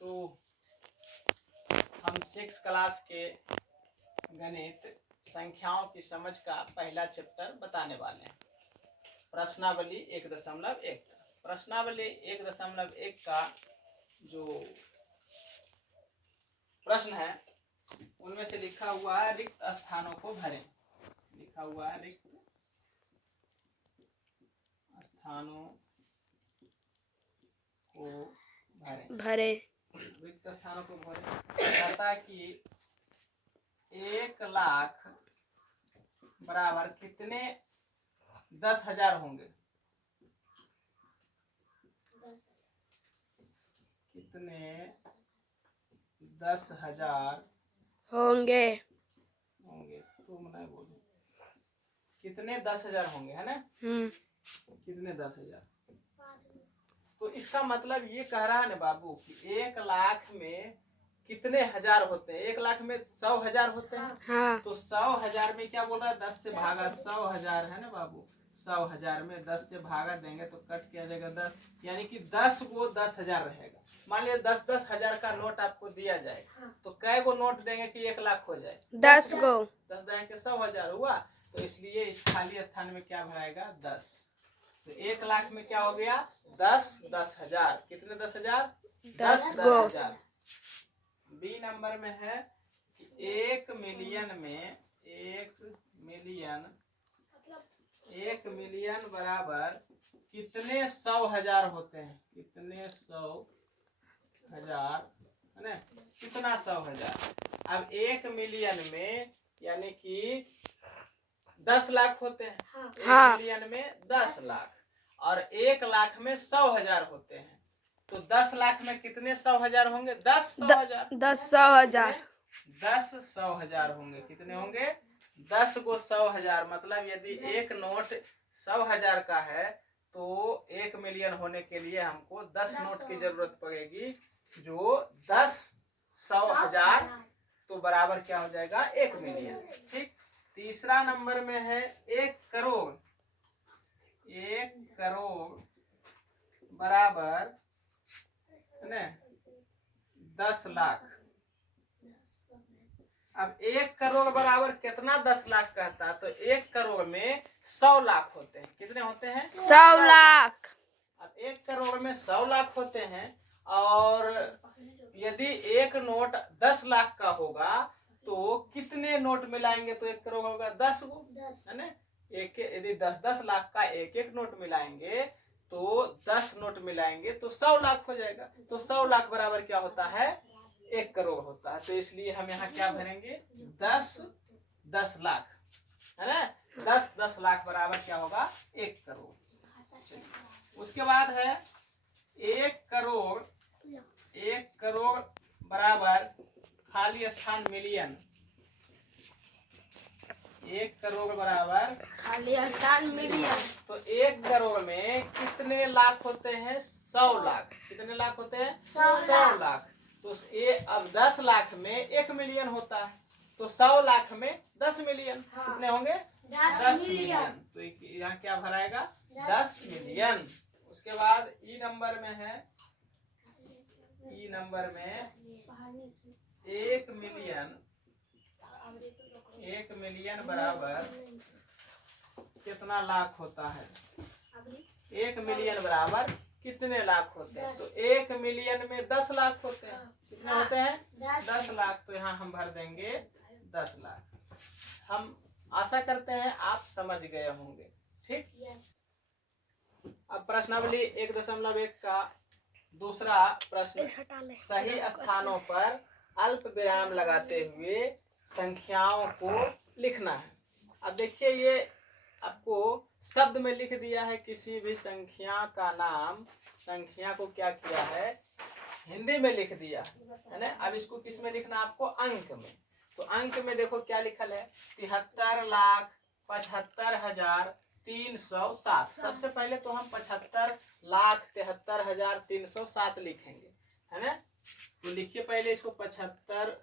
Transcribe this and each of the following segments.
तो हम 6 क्लास के गणित संख्याओं की समझ का पहला चैप्टर बताने वाले हैं। प्रश्नावली 1.1 प्रश्नावली 1.1 का जो प्रश्न है उनमें से लिखा हुआ है रिक्त स्थानों को भरें। लिखा हुआ है रिक्त स्थानों को भरें। रिक्त स्थानों को भरें। कहता है कि 1 लाख बराबर कितने 10,000 होंगे। कितने 10,000 होंगे। तुम नहीं बोलो। कितने 10,000 होंगे, है ना? कितने 10,000। तो इसका मतलब ये कह रहा है ना बाबू कि 1 लाख में कितने हजार होते हैं। 1 लाख में 100,000 होते हैं। हाँ। तो 100,000 में क्या बोल रहा है 10 से भागा 100,000 है ना बाबू। 100,000 में 10 से भागा देंगे तो कट किया जाएगा 10, यानी कि 10 को 10,000 रहेगा। मान लिया 10-10 हजार का नोट आपको दिया जाएगा। हाँ। तो कै गो नोट देंगे कि 1 लाख हो जाए? 10 गो। 10 देंगे 100,000 हुआ। तो इसलिए इस खाली स्थान में क्या भराएगा 10। तो 1 लाख में क्या हो गया 10,000। कितने 10,000? 10,000। बी नंबर में है कि 1 मिलियन में 1 मिलियन बराबर कितने 100,000 होते हैं। कितने 100,000 है ना। कितना 100,000। अब 1 मिलियन में यानी कि 10 लाख होते हैं। हाँ। 1 मिलियन में 10 लाख और 1 लाख में 100,000 होते हैं। तो 10 लाख में कितने 100,000 होंगे? 10 100,000। 10 100,000 होंगे। कितने होंगे? 10 को 100,000। मतलब यदि एक नोट 100,000 का है तो 1 मिलियन होने के लिए हमको 10 नोट की जरूरत पड़ेगी, जो 10 100,000 तो बराबर क्या हो जाएगा 1 मिलियन। ठीक। तीसरा नंबर में है 1 करोड़। 1 करोड़ बराबर है ना 10 लाख। अब 1 करोड़ बराबर कितना 10 लाख कहता है? तो 1 करोड़ में 100 लाख होते हैं। कितने होते हैं? 100 लाख। अब 1 करोड़ में 100 लाख होते हैं और यदि एक नोट 10 लाख का होगा तो कितने नोट मिलाएंगे तो 1 करोड़ होगा? 10 गो, है ना। यदि 10-10 लाख का एक नोट मिलाएंगे तो 10 नोट मिलाएंगे तो 100 लाख हो जाएगा। तो 100 लाख बराबर क्या होता है 1 करोड़ होता है। तो इसलिए हम यहाँ क्या भरेंगे 10 लाख, है ना। 10 लाख बराबर क्या होगा 1 करोड़। उसके बाद है 1 करोड़ बराबर खाली स्थान मिलियन। 1 करोड़ बराबर खाली स्थान मिलियन। तो 1 करोड़ में कितने लाख होते हैं? 100 लाख। कितने लाख होते हैं? 100 लाख। तो ये अब 10 लाख में 1 मिलियन होता है तो 100 लाख में 10 मिलियन। हाँ। कितने होंगे? 10 मिलियन। तो यहाँ क्या भराएगा 10 मिलियन। उसके बाद ई नंबर में है 1 मिलियन बराबर कितना लाख होता है? 1 मिलियन बराबर कितने लाख होते हैं? तो 1 मिलियन में 10 लाख होते हैं। कितने होते हैं? 10 लाख। तो यहाँ हम भर देंगे 10 लाख। हम आशा करते हैं आप समझ गए होंगे। ठीक। अब प्रश्नावली 1.1 का दूसरा प्रश्न, सही स्थानों पर अल्प विराम लगाते हुए संख्याओं को लिखना है। अब देखिए ये आपको शब्द में लिख दिया है। किसी भी संख्या का नाम, संख्या को क्या किया है हिंदी में लिख दिया है ना। अब इसको किस में लिखना आपको? अंक में। तो अंक में देखो क्या लिखल है 73,75,307। सबसे पहले तो हम 75,73,307 लिखेंगे, है ना। तो लिखिए पहले इसको 75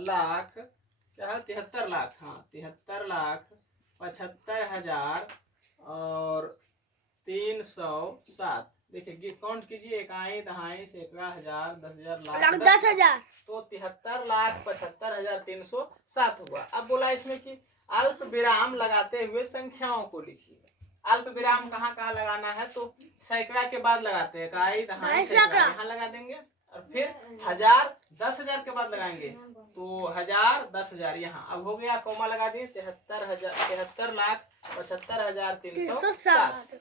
लाख क्या है 73 लाख। हाँ 73,75,307 देखिए काउंट कीजिए, इकाई, दहाई, सैकड़ा, हजार, 10,000, लाख, 10,000। तो 73,75,307 हुआ। अब बोला इसमें कि अल्प विराम लगाते हुए संख्याओं को लिखिए। अल्प विराम कहाँ कहाँ लगाना है, तो सैकड़ा के बाद लगाते हैं, इकाई, दहाई, सैकड़ा यहाँ लगा देंगे, और फिर 1000, 10,000 के बाद लगाएंगे, तो 1000, 10,000 यहाँ। अब हो गया, कोमा लगा दिए, 73,75,307।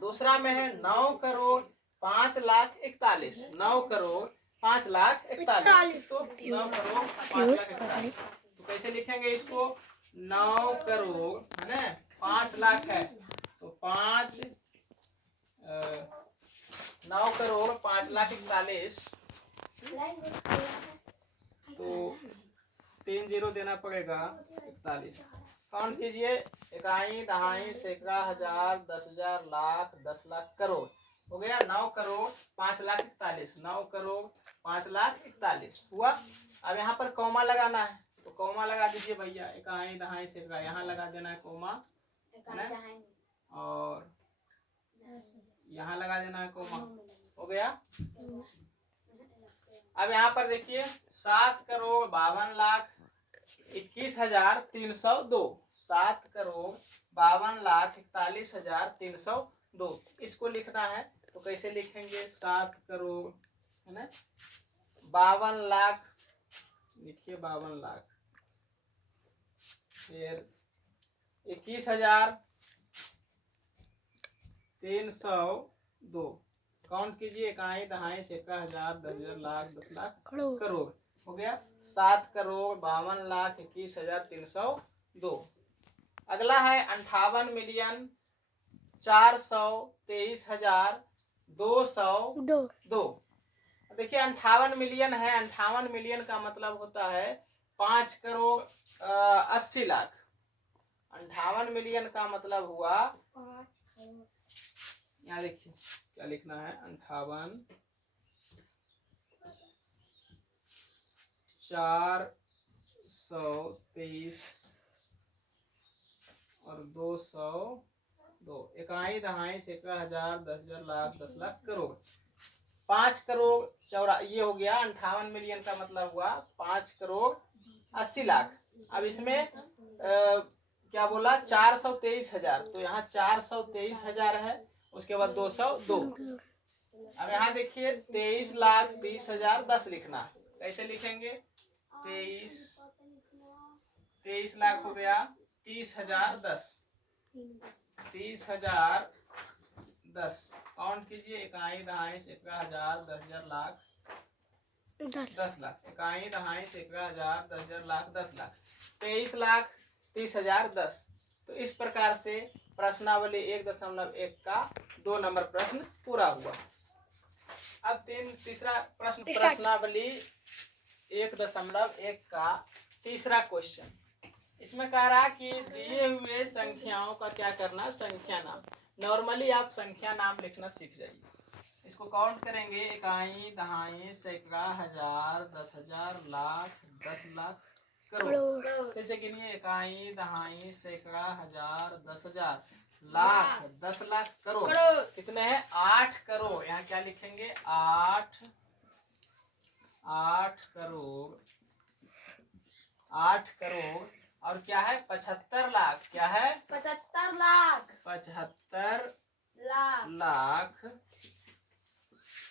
दूसरा में है 9,05,41,000, 9,05,41,000, तो 9,05,41,000। तो कैसे लिखेंगे इसको, 9 करोड़ है ना, 5 लाख है, तो 9 करोड़ 5,41,000, तो 3 0 देना पड़ेगा, 41। काउंट कीजिए, इकाई, दहाई, सैकड़ा, हजार, 10,000, लाख, 10 लाख, करोड़। हो गया 9 करोड़ 5,41,000, 9 करोड़ 5,41,000 हुआ। अब यहाँ पर कौमा लगाना है, तो कौमा लगा दीजिए भैया, इकाई, दहाई, सैकड़ा यहाँ लगा देना है कौमा, और यहाँ लगा देना है कौमा। हो गया। अब यहाँ पर देखिए 7,52,21,302, 7,52,41,302 इसको लिखना है। तो कैसे लिखेंगे, 7 करोड़ है ना, 52 लाख लिखिए, 52 लाख, फिर 21,302। काउंट कीजिए, इकाई, दहाई, सैकड़ा, हजार, 10,000, लाख, 10 लाख, करोड़। हो गया 7,52,21,302। अगला है 58,423,202। देखिए 58 मिलियन है, 58 मिलियन का मतलब होता है 5,80,00,000। 58 मिलियन का मतलब हुआ, यहाँ देखिए क्या लिखना है, 58,423 और 202, इकाई, दहाई, सैकड़ा, हजार, 10,000, लाख, 10 लाख, करोड़। 5 करोड़ ये हो गया, 58 मिलियन का मतलब हुआ 5,80,00,000। अब इसमें क्या बोला, 423,000, तो यहाँ 423,000 है, उसके बाद 202। अब यहाँ देखिए 23,30,010 लिखना। कैसे लिखेंगे, 23 लाख हो गया, 30,010, 30,010। काउंट कीजिए, इकाई, दहाई, सैकड़ा, हजार, 10,000, लाख, 10 लाख, इकाई, दहाई, सैकड़ा, हजार, 10,000, लाख, 10 लाख, 23,30,010। तो इस प्रकार से प्रश्नावली 1.1 का 2 नंबर प्रश्न पूरा हुआ। अब तीसरा प्रश्न, प्रश्नावली 1.1 का तीसरा क्वेश्चन। इसमें कह रहा कि दिए हुए संख्याओं का क्या करना, संख्या नाम। नॉर्मली आप संख्या नाम लिखना सीख जाइए। इसको काउंट करेंगे, इकाई, दहाई, सैकड़ा, हजार, 10,000, लाख, 10 लाख, करोड़। कैसे गिनिए, इकाई, दहाई, सैकड़ा, हजार, 10,000, लाख, 10 लाख, करोड़। कितने हैं, 8 करोड़। यहाँ क्या लिखेंगे, 8 करोड़, 8 करोड़, और क्या है, 75 लाख। क्या है, 75 लाख, 75 लाख,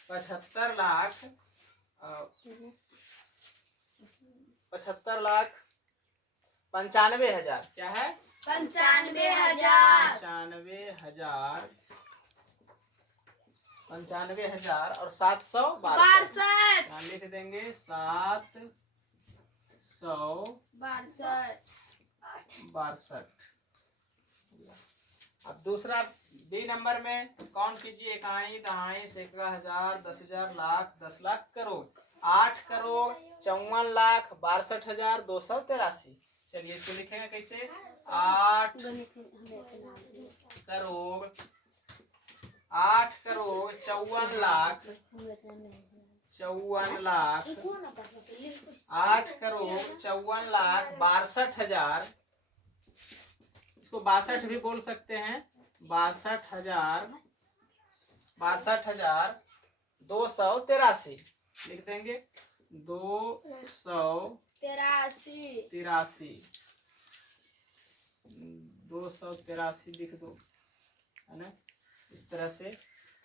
75 लाख, 75 लाख 95,000। क्या है, 95,000, 95,000, 95,000 और 762। यहाँ लिख देंगे 762। अब दूसरा बी नंबर में काउंट कीजिए, इकाई, दहाई, सैकड़ा, हजार, 10,000, लाख, 10 लाख, करोड़। 8 करोड़ 54 लाख 62,283। चलिए इसको लिखेंगे कैसे, 8 करोड़ 54 लाख 8 करोड़ 54 लाख 62,000। इसको 62 भी बोल सकते हैं, 62,000 62,283 लिख देंगे। 283 283 लिख दो, है ना, इस तरह से।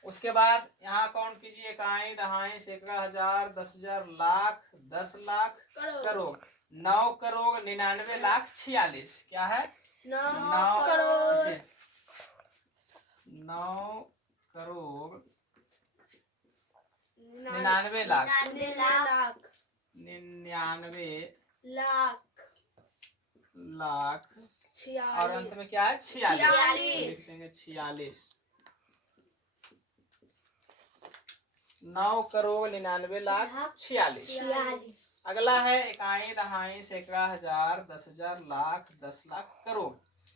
उसके बाद यहाँ काउंट कीजिए, इकाई, दहाई, सैकड़ा, हजार, 10,000, लाख, 10 लाख, करोड़। 9,99,46,46 क्या है? 9 करोड़ 99 लाख 99 लाख और अंत में क्या है? 46 लिख देंगे। 46 9,99,46,46। अगला है इकाई, दहाई, सैकड़ा, हजार, 10,000, लाख, 10 लाख, करोड़।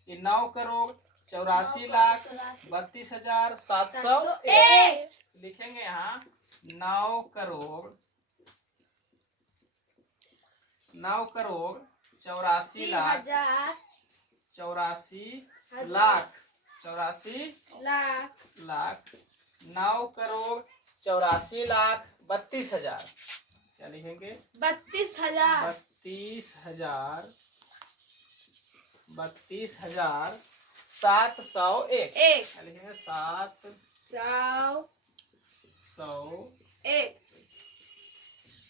ये 9 करोड़ 84 लाख 32,701 लिखेंगे यहाँ। 9 करोड़ 84 लाख 9 करोड़ 84 लाख 32,000 क्या लिखेंगे? 32,000 701 क्या लिखेंगे? 701।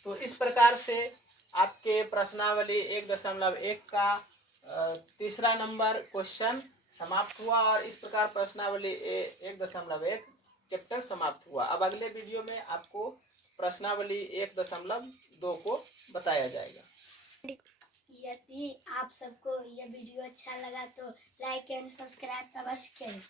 तो इस प्रकार से आपके प्रश्नावली 1.1 का तीसरा नंबर क्वेश्चन समाप्त हुआ और इस प्रकार प्रश्नावली 1.1 चैप्टर समाप्त हुआ। अब अगले वीडियो में आपको प्रश्नावली 1.2 को बताया जाएगा। यदि आप सबको यह वीडियो अच्छा लगा तो लाइक एंड सब्सक्राइब अवश्य करें।